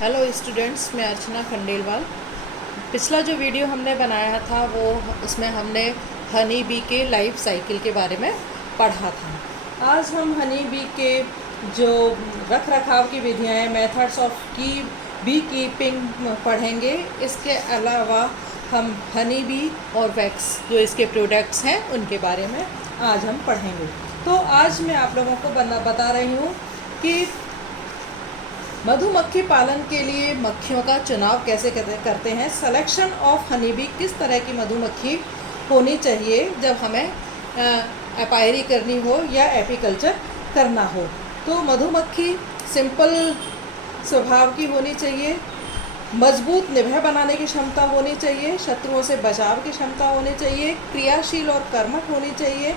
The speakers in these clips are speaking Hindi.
हेलो स्टूडेंट्स, मैं अर्चना खंडेलवाल। पिछला जो वीडियो हमने बनाया था वो उसमें हमने हनी बी के लाइफ साइकिल के बारे में पढ़ा था। आज हम हनी बी के जो रख रखाव की विधियाँ हैं, मेथड्स ऑफ की बी कीपिंग पढ़ेंगे। इसके अलावा हम हनी बी और वैक्स जो इसके प्रोडक्ट्स हैं उनके बारे में आज हम पढ़ेंगे। तो आज मैं आप लोगों को बता रही हूँ कि मधुमक्खी पालन के लिए मक्खियों का चुनाव कैसे करते हैं। सिलेक्शन ऑफ हनी बी, किस तरह की मधुमक्खी होनी चाहिए जब हमें एपायरी करनी हो या एपीकल्चर करना हो। तो मधुमक्खी सिंपल स्वभाव की होनी चाहिए, मजबूत निभा बनाने की क्षमता होनी चाहिए, शत्रुओं से बचाव की क्षमता होनी चाहिए, क्रियाशील और कर्मठ होनी चाहिए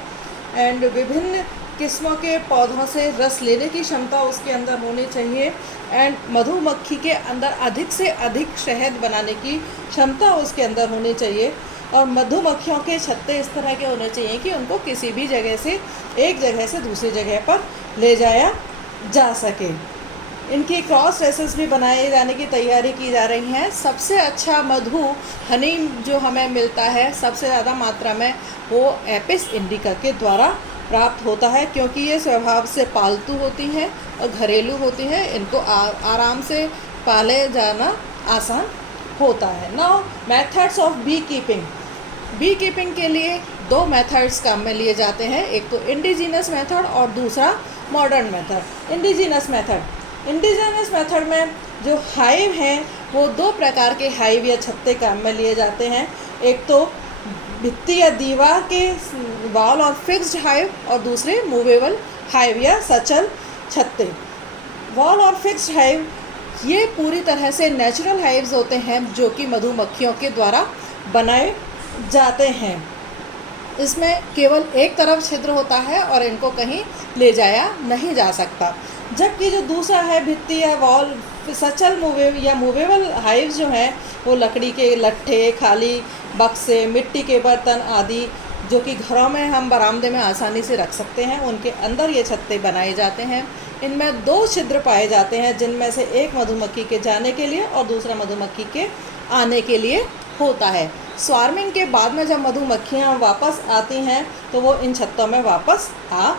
एंड विभिन्न किस्मों के पौधों से रस लेने की क्षमता उसके अंदर होनी चाहिए एंड मधुमक्खी के अंदर अधिक से अधिक शहद बनाने की क्षमता उसके अंदर होनी चाहिए। और मधुमक्खियों के छत्ते इस तरह के होने चाहिए कि उनको किसी भी जगह से एक जगह से दूसरी जगह पर ले जाया जा सके। इनकी क्रॉस रेसेस भी बनाए जाने की तैयारी की जा रही है। सबसे अच्छा मधु हनी जो हमें मिलता है सबसे ज़्यादा मात्रा में वो एपिस इंडिका के द्वारा प्राप्त होता है, क्योंकि ये स्वभाव से पालतू होती हैं और घरेलू होती हैं। इनको आराम से पाले जाना आसान होता है। Now methods of bee keeping. Bee keeping के लिए दो मेथड्स काम में लिए जाते हैं, एक तो इंडिजिनस मेथड और दूसरा मॉडर्न मेथड। इंडिजिनस मेथड में जो हाइव हैं वो दो प्रकार के हाइव या छत्ते काम में लिए जाते हैं। एक तो भित्ति या दीवार के वॉल और फिक्स्ड हाइव और दूसरे मूवेबल हाइव या सचल छत्ते। वॉल और फिक्स्ड हाइव ये पूरी तरह से नेचुरल हाइव्स होते हैं जो कि मधुमक्खियों के द्वारा बनाए जाते हैं। इसमें केवल एक तरफ छिद्र होता है और इनको कहीं ले जाया नहीं जा सकता। जबकि जो दूसरा है भित्ति या वॉल सचल मूवेबल हाइव्स जो हैं वो लकड़ी के लट्ठे, खाली बक्से, मिट्टी के बर्तन आदि जो कि घरों में हम बरामदे में आसानी से रख सकते हैं, उनके अंदर ये छत्ते बनाए जाते हैं। इनमें दो छिद्र पाए जाते हैं, जिनमें से एक मधुमक्खी के जाने के लिए और दूसरा मधुमक्खी के आने के लिए होता है। स्वार्मिंग के बाद में जब मधुमक्खियाँ वापस आती हैं तो वो इन छत्तों में वापस आ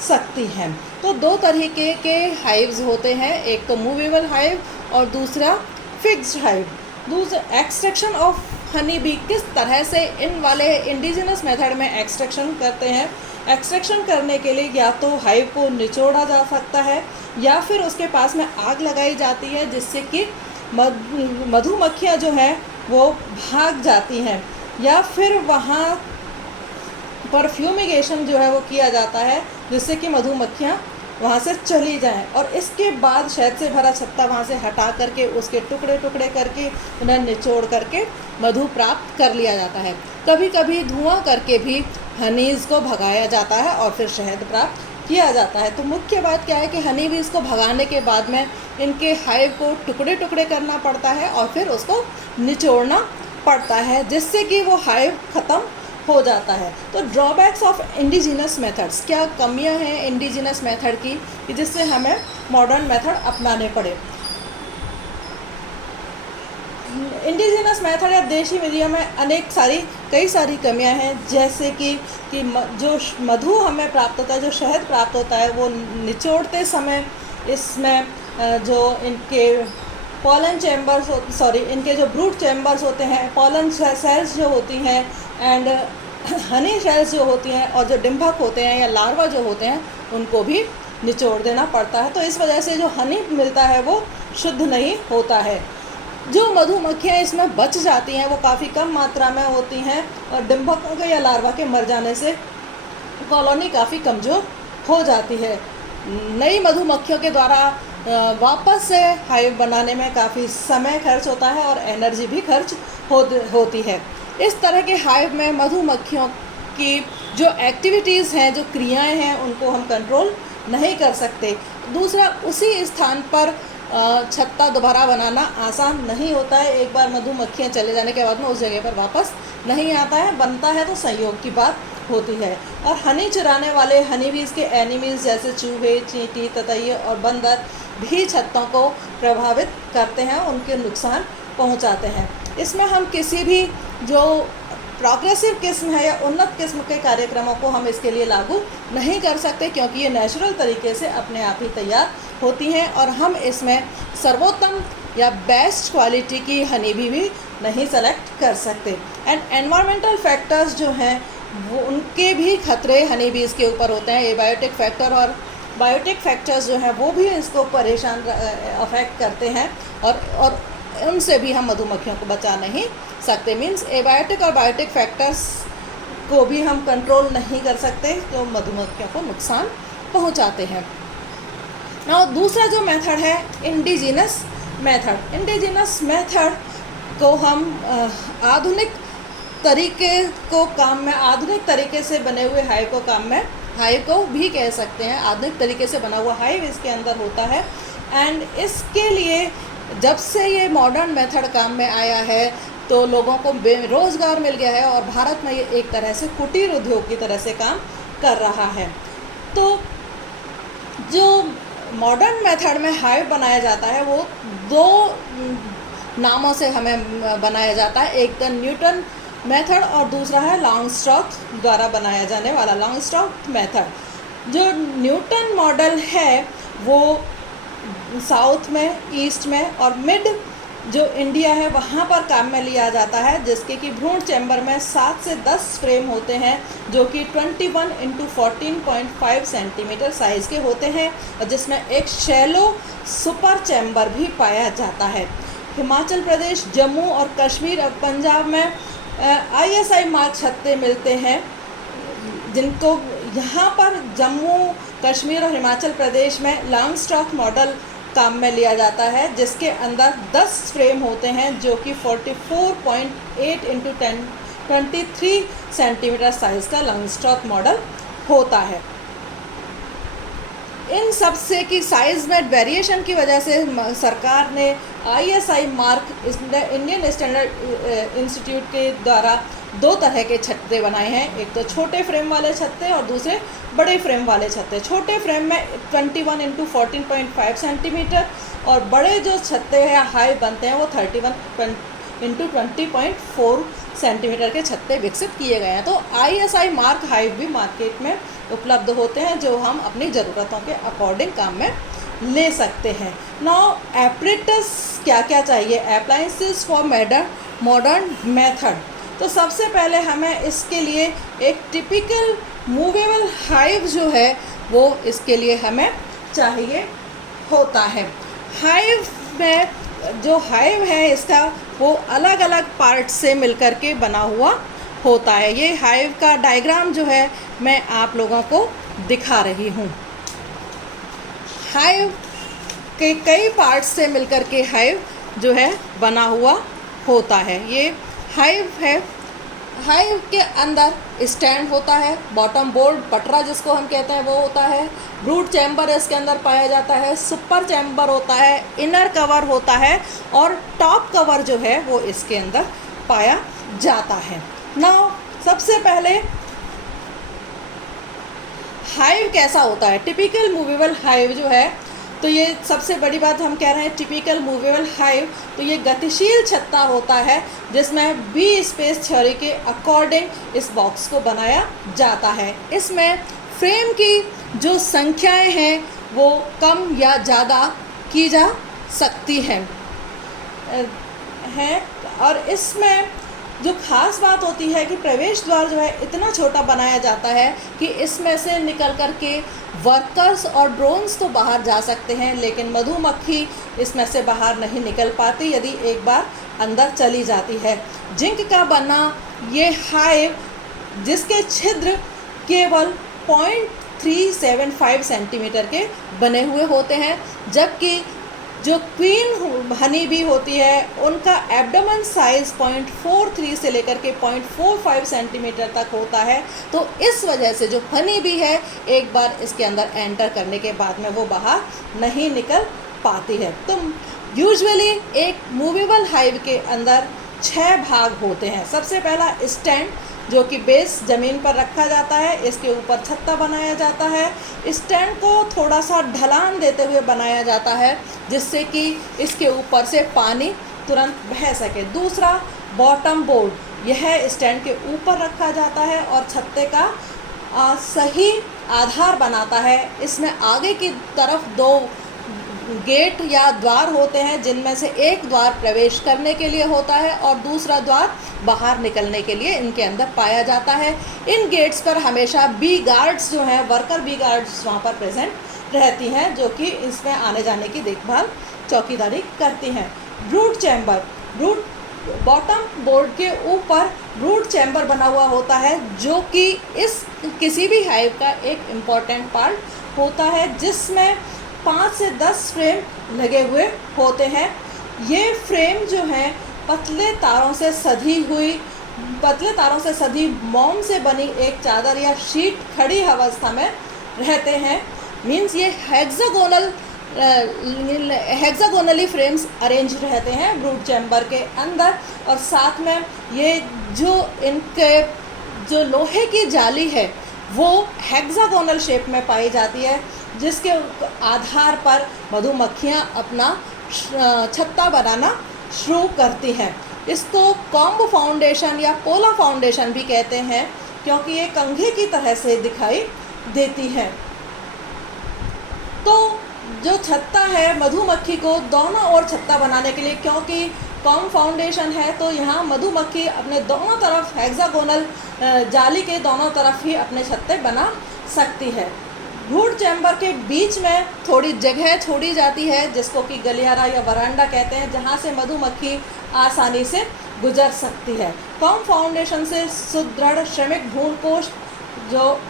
सकती हैं। तो दो तरीके के हाइव्स होते हैं, एक तो मूवेबल हाइव और दूसरा फिक्स्ड हाइव। दूसरा एक्सट्रैक्शन ऑफ हनी बी, किस तरह से इन वाले इंडिजिनस मेथड में एक्सट्रैक्शन करते हैं। एक्सट्रैक्शन करने के लिए या तो हाइव को निचोड़ा जा सकता है या फिर उसके पास में आग लगाई जाती है, जिससे कि मधुमक्खियाँ जो हैं वो भाग जाती हैं, या फिर वहाँ पर फ्यूमिगेशन जो है वो किया जाता है जिससे कि मधुमक्खियाँ वहाँ से चली जाएं। और इसके बाद शहद से भरा छत्ता वहाँ से हटा करके उसके टुकड़े टुकड़े करके उन्हें निचोड़ करके मधु प्राप्त कर लिया जाता है। कभी कभी धुआं करके भी हनीज़ को भगाया जाता है और फिर शहद प्राप्त किया जाता है। तो मुख्य बात क्या है कि हनी बीज़ को भगाने के बाद में इनके हाइव को टुकड़े टुकड़े करना पड़ता है और फिर उसको निचोड़ना पड़ता है, जिससे कि वो हाइव ख़त्म हो जाता है। तो ड्रॉबैक्स ऑफ इंडिजिनस मेथड्स, क्या कमियां हैं इंडिजिनस मेथड की कि जिससे हमें मॉडर्न मेथड अपनाने पड़े। इंडिजिनस मेथड या देशी विधियों में कई सारी कमियां हैं, जैसे कि जो मधु हमें प्राप्त होता है, जो शहद प्राप्त होता है, वो निचोड़ते समय इसमें जो इनके पॉलन चैम्बर्स इनके जो ब्रूट चैम्बर्स होते हैं, पॉलन सेल्स जो होती हैं एंड हनी सेल्स जो होती हैं और जो डिम्भक होते हैं या लार्वा जो होते हैं, उनको भी निचोड़ देना पड़ता है। तो इस वजह से जो हनी मिलता है वो शुद्ध नहीं होता है। जो मधुमक्खियाँ इसमें बच जाती हैं वो काफ़ी कम मात्रा में होती हैं और डिम्भकों के या लार्वा के मर जाने से कॉलोनी काफ़ी कमज़ोर हो जाती है। नई मधुमक्खियों के द्वारा वापस से हाइव बनाने में काफ़ी समय खर्च होता है और एनर्जी भी खर्च होती है। इस तरह के हाइव में मधुमक्खियों की जो एक्टिविटीज़ हैं, जो क्रियाएं हैं, उनको हम कंट्रोल नहीं कर सकते। दूसरा, उसी स्थान पर छत्ता दोबारा बनाना आसान नहीं होता है। एक बार मधुमक्खियाँ चले जाने के बाद में उस जगह पर वापस नहीं आता है, बनता है तो संयोग की बात होती है। और हनी चुराने वाले हनी बीज के एनिमीज जैसे चूहे, चींटी, ततैये और बंदर भी छत्तों को प्रभावित करते हैं, उनके नुकसान पहुंचाते हैं। इसमें हम किसी भी जो प्रोग्रेसिव किस्म है या उन्नत किस्म के कार्यक्रमों को हम इसके लिए लागू नहीं कर सकते, क्योंकि ये नेचुरल तरीके से अपने आप ही तैयार होती हैं और हम इसमें सर्वोत्तम या बेस्ट क्वालिटी की हनी भी नहीं सेलेक्ट कर सकते। एंड एनवायरमेंटल फैक्टर्स जो हैं वो उनके भी खतरे हनी बीज के ऊपर होते हैं। एबायोटिक फैक्टर और बायोटिक फैक्टर्स जो हैं वो भी इसको परेशान अफेक्ट करते हैं और उनसे भी हम मधुमक्खियों को बचा नहीं सकते। मीन्स एबायोटिक और बायोटिक फैक्टर्स को भी हम कंट्रोल नहीं कर सकते, तो मधुमक्खियों को नुकसान पहुंचाते हैं। और दूसरा जो मेथड है इंडिजिनस मेथड। इंडिजिनस मेथड को हम आधुनिक तरीके से बने हुए हाइव को भी कह सकते हैं। आधुनिक तरीके से बना हुआ हाइव इसके अंदर होता है। एंड इसके लिए जब से ये मॉडर्न मेथड काम में आया है तो लोगों को बेरोज़गार मिल गया है और भारत में ये एक तरह से कुटीर उद्योग की तरह से काम कर रहा है। तो जो मॉडर्न मेथड में हाइव बनाया जाता है वो दो नामों से हमें बनाया जाता है। एक तो न्यूटन मेथड और दूसरा है लॉन्गस्ट्रॉथ द्वारा बनाया जाने वाला लॉन्गस्ट्रॉथ मेथड। जो न्यूटन मॉडल है वो साउथ में, ईस्ट में और मिड जो इंडिया है वहाँ पर काम में लिया जाता है, जिसके कि भ्रूण चैम्बर में 7 से 10 फ्रेम होते हैं जो कि 21 × 14.5 सेंटीमीटर साइज़ के होते हैं और जिसमें एक शैलो सुपर चैम्बर भी पाया जाता है। हिमाचल प्रदेश, जम्मू और कश्मीर और पंजाब में ISI मार्क छत्ते मिलते हैं, जिनको यहाँ पर जम्मू, कश्मीर और हिमाचल प्रदेश में लॉन्गस्ट्रॉथ मॉडल काम में लिया जाता है, जिसके अंदर 10 फ्रेम होते हैं जो कि 44.8 × 23 सेंटीमीटर साइज़ का लॉन्गस्ट्रॉथ मॉडल होता है। इन सब से की साइज़ में वेरिएशन की वजह से सरकार ने ISI mark Indian standard institute के द्वारा 2 तरह के छत्ते बनाए हैं। एक तो छोटे फ्रेम वाले छत्ते और दूसरे बड़े फ्रेम वाले छत्ते। छोटे फ्रेम में 21 × 14.5 सेंटीमीटर और बड़े जो छत्ते हैं हाई बनते हैं वो 31 × 20.4 सेंटीमीटर के छत्ते विकसित किए गए हैं। तो ISI मार्क हाइव भी मार्केट में उपलब्ध होते हैं जो हम अपनी ज़रूरतों के अकॉर्डिंग काम में ले सकते हैं। नाउ एपरेटस क्या क्या चाहिए, अप्लायंसेस फॉर मॉडर्न मेथड। तो सबसे पहले हमें इसके लिए एक टिपिकल मूवेबल हाइव जो है वो इसके लिए हमें चाहिए होता है। हाइव में जो हाइव है इसका वो अलग अलग पार्ट से मिलकर के बना हुआ होता है। ये हाइव का डायग्राम जो है मैं आप लोगों को दिखा रही हूँ। हाइव के कई पार्ट्स से मिलकर के हाइव जो है बना हुआ होता है। ये हाइव है। हाइव के अंदर स्टैंड होता है, बॉटम बोर्ड पटरा जिसको हम कहते हैं वो होता है, ब्रूड चैम्बर इसके अंदर पाया जाता है, सुपर चैम्बर होता है, इनर कवर होता है और टॉप कवर जो है वो इसके अंदर पाया जाता है। नाउ सबसे पहले हाइव कैसा होता है, टिपिकल मूवेबल हाइव जो है, तो ये सबसे बड़ी बात हम कह रहे हैं टिपिकल मूवेबल हाइव। तो ये गतिशील छत्ता होता है जिसमें बी स्पेस थ्योरी के अकॉर्डिंग इस बॉक्स को बनाया जाता है। इसमें फ्रेम की जो संख्याएं हैं वो कम या ज़्यादा की जा सकती हैं और इसमें जो ख़ास बात होती है कि प्रवेश द्वार जो है इतना छोटा बनाया जाता है कि इसमें से निकल कर के वर्कर्स और ड्रोन्स तो बाहर जा सकते हैं, लेकिन मधुमक्खी इसमें से बाहर नहीं निकल पाती यदि एक बार अंदर चली जाती है। जिंक का बना ये हाइव जिसके छिद्र केवल 0.375 सेंटीमीटर के बने हुए होते हैं, जबकि जो क्वीन हनी बी होती है उनका एब्डोमेन साइज़ 0.43 से लेकर के 0.45 सेंटीमीटर तक होता है। तो इस वजह से जो हनी बी है एक बार इसके अंदर एंटर करने के बाद में वो बाहर नहीं निकल पाती है। तो यूजुअली एक मूवेबल हाइव के अंदर 6 भाग होते हैं। सबसे पहला स्टैंड जो कि बेस ज़मीन पर रखा जाता है। इसके ऊपर छत्ता बनाया जाता है। स्टैंड को थोड़ा सा ढलान देते हुए बनाया जाता है जिससे कि इसके ऊपर से पानी तुरंत बह सके। दूसरा, बॉटम बोर्ड, यह स्टैंड के ऊपर रखा जाता है और छत्ते का सही आधार बनाता है। इसमें आगे की तरफ 2 गेट या द्वार होते हैं जिनमें से एक द्वार प्रवेश करने के लिए होता है और दूसरा द्वार बाहर निकलने के लिए इनके अंदर पाया जाता है। इन गेट्स पर हमेशा बी गार्ड्स जो हैं, वर्कर बी गार्ड्स वहाँ पर प्रेजेंट रहती हैं जो कि इसमें आने जाने की देखभाल, चौकीदारी करती हैं। ब्रूड चैम्बर, बॉटम बोर्ड के ऊपर ब्रूड चैम्बर बना हुआ होता है जो कि इस किसी भी हाइव का एक इम्पॉर्टेंट पार्ट होता है जिसमें 5 से 10 फ्रेम लगे हुए होते हैं। ये फ्रेम जो हैं पतले तारों से सधी मोम से बनी एक चादर या शीट खड़ी अवस्था में रहते हैं। मीन्स ये हेक्सागोनली फ्रेम्स अरेंज रहते हैं ब्रूड चैम्बर के अंदर। और साथ में ये इनके जो लोहे की जाली है वो हेक्सागोनल शेप में पाई जाती है जिसके आधार पर मधुमक्खियाँ अपना छत्ता बनाना शुरू करती हैं। इसको कॉम्ब फाउंडेशन या पोला फाउंडेशन भी कहते हैं क्योंकि ये कंघी की तरह से दिखाई देती है। तो जो छत्ता है मधुमक्खी को दोनों ओर छत्ता बनाने के लिए, क्योंकि कॉम्ब फाउंडेशन है तो यहाँ मधुमक्खी अपने दोनों तरफ हेक्सागोनल जाली के दोनों तरफ ही अपने छत्ते बना सकती है। ब्रूड चैम्बर के बीच में थोड़ी जगह छोड़ी जाती है जिसको कि गलियारा या वरांडा कहते हैं, जहाँ से मधुमक्खी आसानी से गुजर सकती है। कॉम्ब फाउंडेशन से सुदृढ़ श्रमिक भ्रूणकोष जो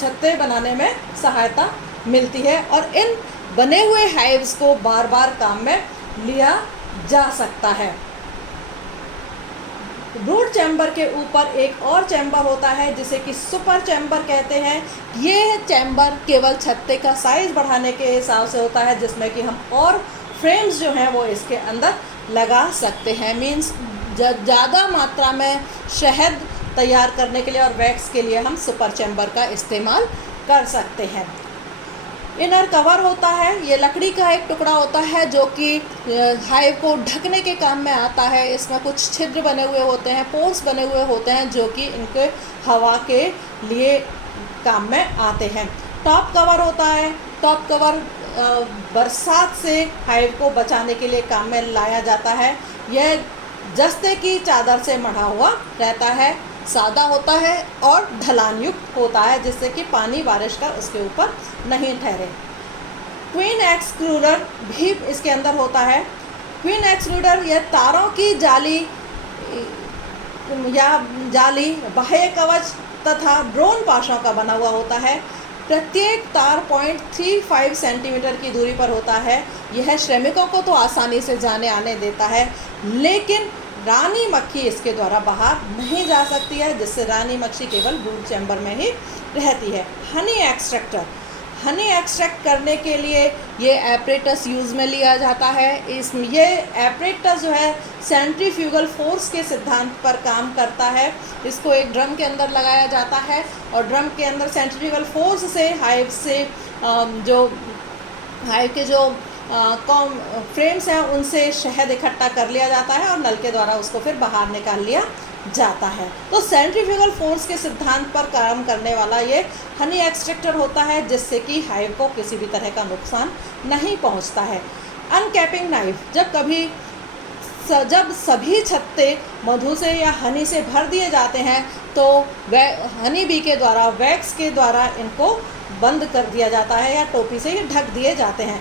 छत्ते बनाने में सहायता मिलती है और इन बने हुए हाइव्स को बार बार काम में लिया जा सकता है। ब्रूड चैम्बर के ऊपर एक और चैम्बर होता है जिसे कि सुपर चैम्बर कहते हैं। ये चैम्बर केवल छत्ते का साइज़ बढ़ाने के हिसाब से होता है जिसमें कि हम और फ्रेम्स जो हैं वो इसके अंदर लगा सकते हैं। मीन्स ज़्यादा मात्रा में शहद तैयार करने के लिए और वैक्स के लिए हम सुपर चैम्बर का इस्तेमाल कर सकते हैं। इनर कवर होता है, ये लकड़ी का एक टुकड़ा होता है जो कि हाइव को ढकने के काम में आता है। इसमें कुछ छिद्र बने हुए होते हैं, पोर्स बने हुए होते हैं जो कि इनके हवा के लिए काम में आते हैं। टॉप कवर होता है, टॉप कवर बरसात से हाइव को बचाने के लिए काम में लाया जाता है। यह जस्ते की चादर से मढ़ा हुआ रहता है, सादा होता है और ढलान युक्त होता है जिससे कि पानी बारिश का उसके ऊपर नहीं ठहरे। क्वीन एक्सक्लूडर भी इसके अंदर होता है। क्वीन एक्सक्लूडर यह तारों की जाली बाह्य कवच तथा ड्रोन पाशों का बना हुआ होता है। प्रत्येक तार 0.35 सेंटीमीटर की दूरी पर होता है। यह श्रमिकों को तो आसानी से जाने आने देता है लेकिन रानी मक्खी इसके द्वारा बाहर नहीं जा सकती है, जिससे रानी मक्खी केवल ब्रूड चैम्बर में ही रहती है। हनी एक्सट्रैक्टर, हनी एक्सट्रैक्ट करने के लिए ये एपरेटस यूज़ में लिया जाता है। ये एपरेटस जो है सेंट्रीफ्यूगल फोर्स के सिद्धांत पर काम करता है। इसको एक ड्रम के अंदर लगाया जाता है और ड्रम के अंदर सेंट्रीफ्यूगल फोर्स से हाइव के जो फ्रेम्स हैं उनसे शहद इकट्ठा कर लिया जाता है और नल के द्वारा उसको फिर बाहर निकाल लिया जाता है। तो सेंट्रीफ्यूगल फोर्स के सिद्धांत पर काम करने वाला ये हनी एक्सट्रैक्टर होता है जिससे कि हाइव को किसी भी तरह का नुकसान नहीं पहुंचता है। अनकैपिंग नाइफ, जब सभी छत्ते मधु से या हनी से भर दिए जाते हैं तो हनी बी के द्वारा वैक्स के द्वारा इनको बंद कर दिया जाता है या टोपी से ये ढक दिए जाते हैं।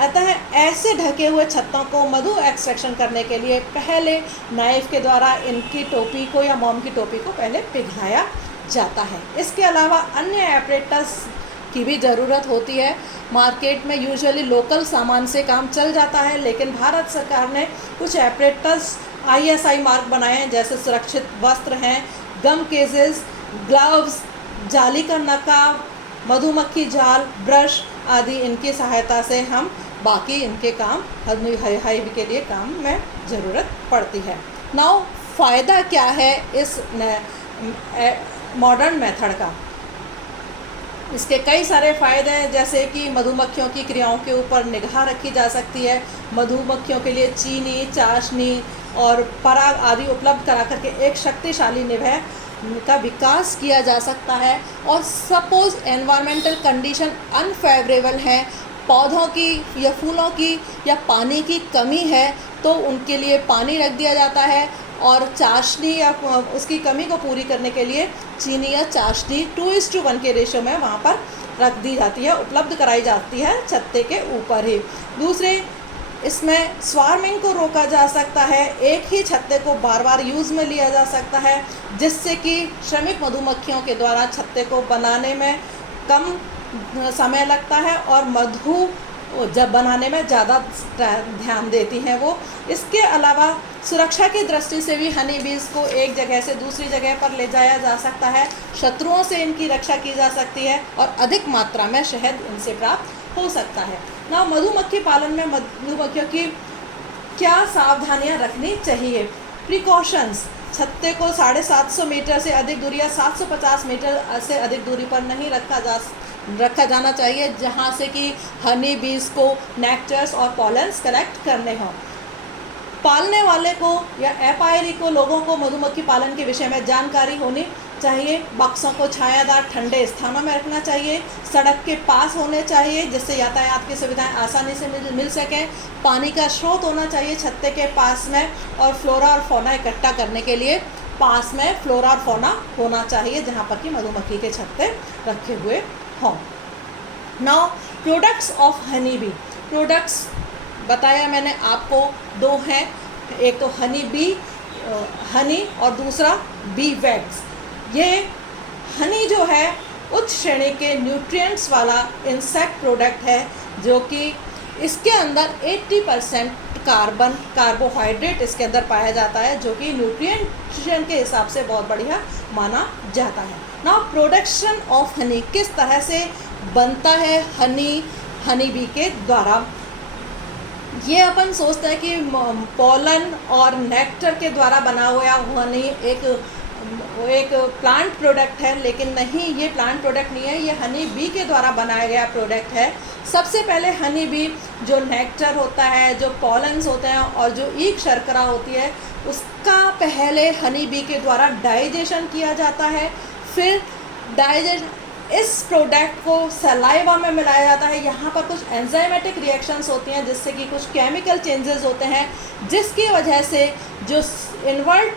अतः ऐसे ढके हुए छत्तों को मधु एक्सट्रैक्शन करने के लिए पहले नाइफ के द्वारा इनकी टोपी को या मोम की टोपी को पहले पिघलाया जाता है। इसके अलावा अन्य एपरेटस की भी ज़रूरत होती है। मार्केट में यूजुअली लोकल सामान से काम चल जाता है लेकिन भारत सरकार ने कुछ एपरेटस ISI मार्क बनाए हैं जैसे सुरक्षित वस्त्र हैं, गम केसेस, ग्लव्स, जाली का नकाब, मधुमक्खी जाल, ब्रश आदि। इनकी सहायता से हम बाकी इनके काम हाइव के लिए काम में ज़रूरत पड़ती है। नाउ फ़ायदा क्या है इस मॉडर्न मेथड का। इसके कई सारे फ़ायदे हैं, जैसे कि मधुमक्खियों की क्रियाओं के ऊपर निगाह रखी जा सकती है, मधुमक्खियों के लिए चीनी, चाशनी और पराग आदि उपलब्ध करा करके एक शक्तिशाली निभय का विकास किया जा सकता है। और सपोज़ एनवायरमेंटल कंडीशन अनफेवरेबल है, पौधों की या फूलों की या पानी की कमी है, तो उनके लिए पानी रख दिया जाता है और चाशनी या उसकी कमी को पूरी करने के लिए चीनी या चाशनी 2:1 के रेशो में वहाँ पर रख दी जाती है, उपलब्ध कराई जाती है छत्ते के ऊपर ही। दूसरे, इसमें स्वार्मिंग को रोका जा सकता है, एक ही छत्ते को बार बार यूज़ में लिया जा सकता है, जिससे कि श्रमिक मधुमक्खियों के द्वारा छत्ते को बनाने में कम समय लगता है और मधु जब बनाने में ज़्यादा ध्यान देती हैं वो। इसके अलावा सुरक्षा की दृष्टि से भी हनी बीज़ को एक जगह से दूसरी जगह पर ले जाया जा सकता है, शत्रुओं से इनकी रक्षा की जा सकती है और अधिक मात्रा में शहद इनसे प्राप्त हो सकता है। ना मधुमक्खी पालन में मधुमक्खियों की क्या सावधानियां रखनी चाहिए। प्रिकॉशंस, छत्ते को 750 मीटर से अधिक दूरी या 750 मीटर से अधिक दूरी पर नहीं रखा जाना चाहिए, जहाँ से कि हनी बीज़ को नेक्टर्स और पॉलन्स कलेक्ट करने हों। पालने वाले को या एपायरी को लोगों को मधुमक्खी पालन के विषय में जानकारी होनी चाहिए। बक्सों को छायादार ठंडे स्थानों में रखना चाहिए, सड़क के पास होने चाहिए जिससे यातायात की सुविधाएं आसानी से मिल सकें। पानी का स्रोत होना चाहिए छत्ते के पास में, और फ्लोरा और फौना इकट्ठा करने के लिए पास में फ्लोरा और फौना होना चाहिए जहाँ पर कि मधुमक्खी के छत्ते रखे हुए हों। Now products of honey bee. Products बताया मैंने आपको दो हैं, एक तो हनी और दूसरा बी वैक्स। ये हनी जो है उच्च श्रेणी के न्यूट्रिएंट्स वाला इंसेक्ट प्रोडक्ट है, जो कि इसके अंदर 80% कार्बोहाइड्रेट इसके अंदर पाया जाता है, जो कि न्यूट्रिएंट के हिसाब से बहुत बढ़िया माना जाता है। नाउ प्रोडक्शन ऑफ हनी, किस तरह से बनता है हनी बी के द्वारा। ये अपन सोचते हैं कि पॉलन और नेक्टर के द्वारा बना हुआ हनी एक प्लांट प्रोडक्ट है, लेकिन नहीं, ये प्लांट प्रोडक्ट नहीं है, ये हनी बी के द्वारा बनाया गया प्रोडक्ट है। सबसे पहले हनी बी जो नेक्टर होता है, जो पॉलन्स होते हैं और जो ईख शर्करा होती है, उसका पहले हनी बी के द्वारा डाइजेशन किया जाता है। फिर इस प्रोडक्ट को सलाइवा में मिलाया जाता है। यहाँ पर कुछ एंजाइमेटिक रिएक्शंस होती हैं, जिससे कि कुछ केमिकल चेंजेस होते हैं, जिसकी वजह से जो इन्वर्ट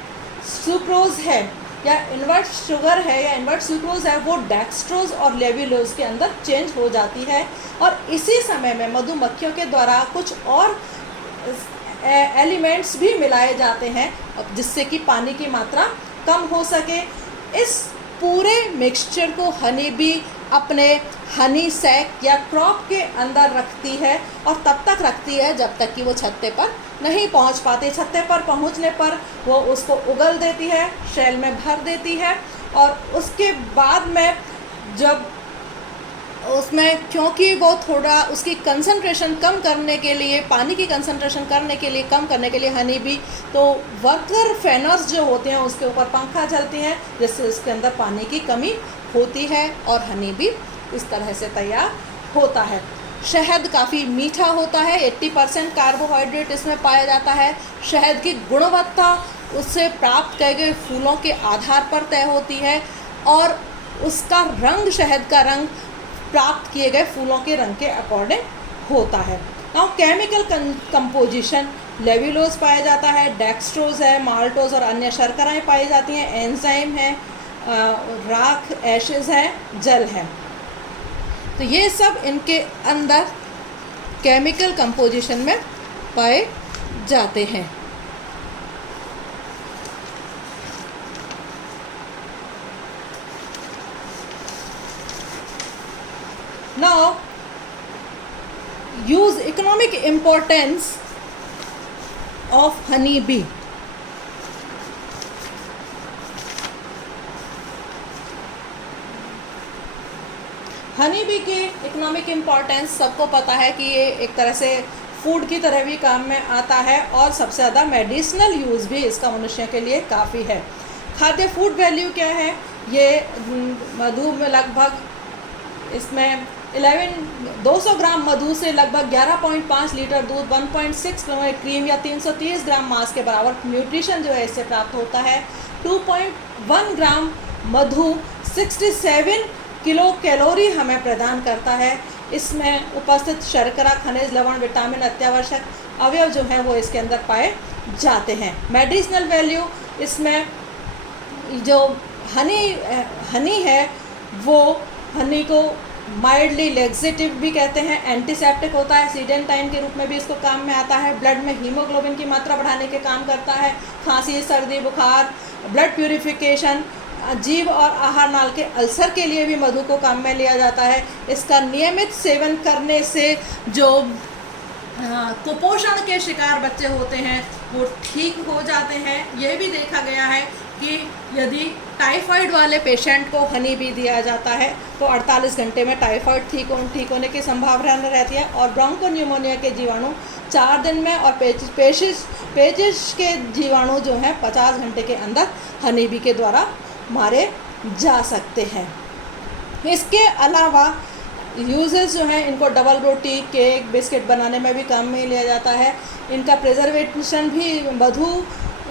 सुक्रोज है या इन्वर्ट शुगर है या इन्वर्ट सुक्रोज है, वो डेक्स्ट्रोज और लेविलोज के अंदर चेंज हो जाती है। और इसी समय में मधुमक्खियों के द्वारा कुछ और एलिमेंट्स भी मिलाए जाते हैं, जिससे कि पानी की मात्रा कम हो सके। इस पूरे मिक्सचर को हनी बी अपने हनी सैक या क्रॉप के अंदर रखती है, और तब तक रखती है जब तक कि वो छत्ते पर नहीं पहुंच पाती। छत्ते पर पहुंचने पर वो उसको उगल देती है, शेल में भर देती है, और उसके बाद में जब उसमें, क्योंकि वो थोड़ा उसकी कंसंट्रेशन कम करने के लिए, पानी की कंसंट्रेशन कम करने के लिए हनी बी तो वर्कर फैनर्स जो होते हैं उसके ऊपर पंखा चलती हैं, जिससे उसके अंदर पानी की कमी होती है और हनी बी इस तरह से तैयार होता है। शहद काफ़ी मीठा होता है, 80% कार्बोहाइड्रेट इसमें पाया जाता है। शहद की गुणवत्ता उससे प्राप्त किए गए फूलों के आधार पर तय होती है, और उसका रंग, शहद का रंग प्राप्त किए गए फूलों के रंग के अकॉर्डिंग होता है। नाउ केमिकल कंपोजिशन, लेविलोज पाया जाता है, डेक्स्ट्रोज है, माल्टोज और अन्य शर्कराएं पाई जाती हैं, एंजाइम है, राख, एशेज है, जल है। तो ये सब इनके अंदर केमिकल कंपोजिशन में पाए जाते हैं। Now, use economic importance of honey bee. Honey bee की इकोनॉमिक इम्पॉर्टेंस सबको पता है कि ये एक तरह से फूड की तरह भी काम में आता है और सबसे ज़्यादा मेडिसिनल यूज़ भी इसका मनुष्य के लिए काफ़ी है। खाद्य फूड वैल्यू क्या है? ये मधु में लगभग इसमें 200 ग्राम मधु से लगभग 11.5 लीटर दूध, 1.6 किलोग्राम क्रीम या 330 ग्राम मांस के बराबर न्यूट्रिशन जो है इससे प्राप्त होता है। 2.1 ग्राम मधु 67 किलो कैलोरी हमें प्रदान करता है। इसमें उपस्थित शर्करा, खनिज, लवण, विटामिन, अत्यावश्यक अवयव जो हैं वो इसके अंदर पाए जाते हैं। मेडिसिनल वैल्यू, इसमें जो हनी है वो हनी को माइल्डली लेक्सेटिव भी कहते हैं, एंटीसेप्टिक होता है, सीडेंटाइन के रूप में भी इसको काम में आता है, ब्लड में हीमोग्लोबिन की मात्रा बढ़ाने के काम करता है, खांसी, सर्दी, बुखार, ब्लड प्यूरिफिकेशन, जीभ और आहार नाल के अल्सर के लिए भी मधु को काम में लिया जाता है। इसका नियमित सेवन करने से जो कुपोषण के शिकार बच्चे होते हैं वो ठीक हो जाते हैं। यह भी देखा गया है कि यदि टाइफाइड वाले पेशेंट को हनी भी दिया जाता है तो 48 घंटे में टाइफाइड ठीक होने की संभावना रहती है, और ब्रोंकोन्यूमोनिया के जीवाणु 4 दिन में, और पेचिश के जीवाणु जो हैं 50 घंटे के अंदर हनी बी के द्वारा मारे जा सकते हैं। इसके अलावा यूजेस जो हैं, इनको डबल रोटी, केक, बिस्किट बनाने में भी काम में लिया जाता है। इनका प्रिजर्वेशन भी मधु,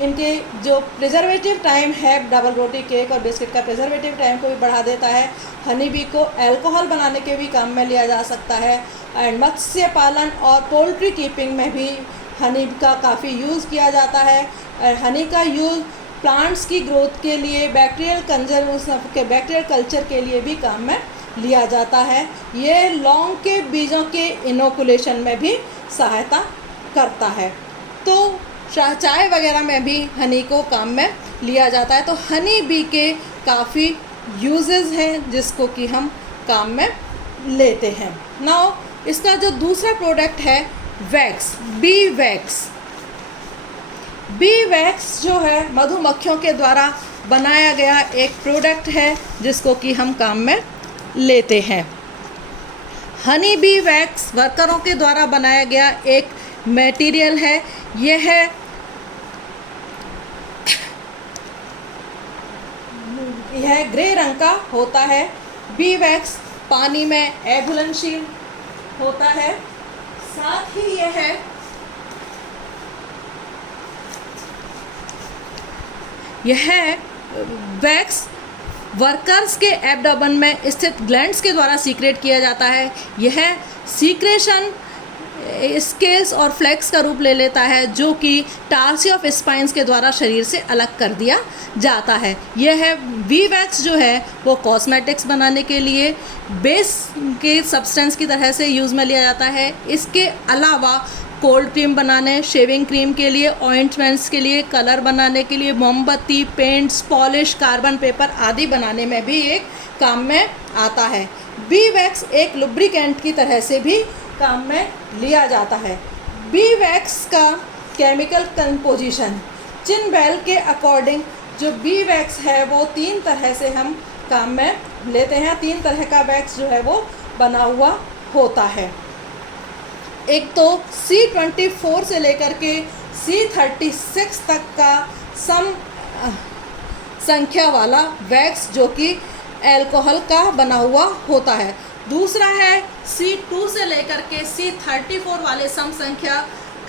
इनके जो प्रिजर्वेटिव टाइम है डबल रोटी, केक और बिस्किट का प्रिजर्वेटिव टाइम को भी बढ़ा देता है। हनी बी को अल्कोहल बनाने के भी काम में लिया जा सकता है। एंड मत्स्य पालन और पोल्ट्री कीपिंग में भी हनी का काफ़ी यूज़ किया जाता है। हनी का यूज़ प्लांट्स की ग्रोथ के लिए, बैक्टीरियल कल्चर के लिए भी काम में लिया जाता है। ये लौंग के बीजों के इनोकुलेशन में भी सहायता करता है। तो चाय वगैरह में भी हनी को काम में लिया जाता है। तो हनी बी के काफ़ी यूजेस हैं जिसको कि हम काम में लेते हैं। नाउ इसका जो दूसरा प्रोडक्ट है wax, B wax. B wax जो है मधुमक्खियों के द्वारा बनाया गया एक प्रोडक्ट है जिसको कि हम काम में लेते हैं। हनी बी वैक्स वर्करों के द्वारा बनाया गया एक मटेरियल है। यह ग्रे रंग का होता है। बी वैक्स पानी में अघुलनशील होता है। साथ ही यह वैक्स वर्कर्स के एब्डोमेन में स्थित ग्लैंड्स के द्वारा सीक्रेट किया जाता है। यह सीक्रेशन स्केल्स और फ्लैक्स का रूप ले लेता है जो कि टार्सी ऑफ स्पाइंस के द्वारा शरीर से अलग कर दिया जाता है। यह है वी वैक्स जो है वो कॉस्मेटिक्स बनाने के लिए बेस के सब्सटेंस की तरह से यूज़ में लिया जाता है। इसके अलावा कोल्ड क्रीम बनाने, शेविंग क्रीम के लिए, ऑइंटमेंट्स के लिए, कलर बनाने के लिए, मोमबत्ती, पेंट्स, पॉलिश, कार्बन पेपर आदि बनाने में भी एक काम में आता है। बी वैक्स एक लुब्रिकेंट की तरह से भी काम में लिया जाता है। बी वैक्स का केमिकल कंपोजिशन चिनबेल के अकॉर्डिंग जो बी वैक्स है वो 3 तरह से हम काम में लेते हैं। 3 तरह का वैक्स जो है वो बना हुआ होता है। एक तो C24 से लेकर के C36 तक का सम संख्या वाला वैक्स जो कि अल्कोहल का बना हुआ होता है। दूसरा है C2 से लेकर के C34 वाले सम संख्या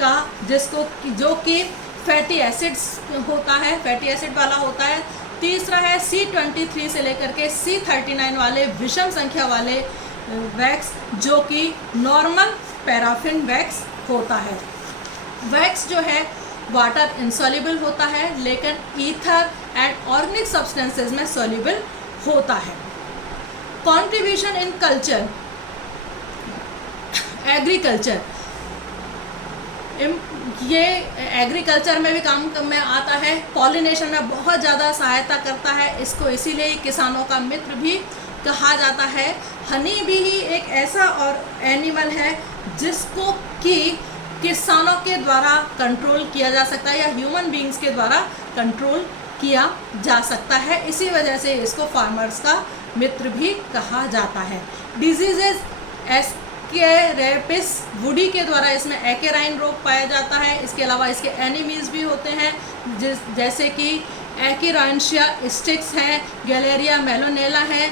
का जो कि फैटी एसिड्स होता है, फैटी एसिड वाला होता है। तीसरा है C23 से लेकर के C39 वाले विषम संख्या वाले वैक्स जो कि नॉर्मल पैराफिन वैक्स होता है। वैक्स जो है वाटर इंसॉल्युबल होता है लेकिन ईथर एंड ऑर्गेनिक सब्सटेंसेस में सॉल्युबल होता है। कंट्रीब्यूशन इन कल्चर, एग्रीकल्चर, ये एग्रीकल्चर में भी काम में आता है। पॉलिनेशन में बहुत ज़्यादा सहायता करता है। इसको इसीलिए किसानों का मित्र भी कहा जाता है। हनी बी ही एक ऐसा और एनिमल है जिसको कि किसानों के द्वारा कंट्रोल किया जा सकता है या ह्यूमन बीइंग्स के द्वारा कंट्रोल किया जा सकता है। इसी वजह से इसको फार्मर्स का मित्र भी कहा जाता है। डिजीजेस के रेपिस वुडी के द्वारा इसमें एक्राइन रोग पाया जाता है। इसके अलावा इसके एनिमीज़ भी होते हैं जैसे कि एक्राइनशिया स्टिक्स हैं, गैलेरिया मेलोनेला है,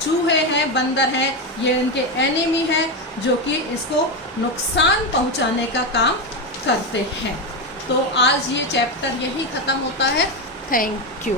चूहे हैं, बंदर हैं, ये इनके एनिमी हैं जो कि इसको नुकसान पहुंचाने का काम करते हैं। तो आज ये चैप्टर यही ख़त्म होता है। Thank you.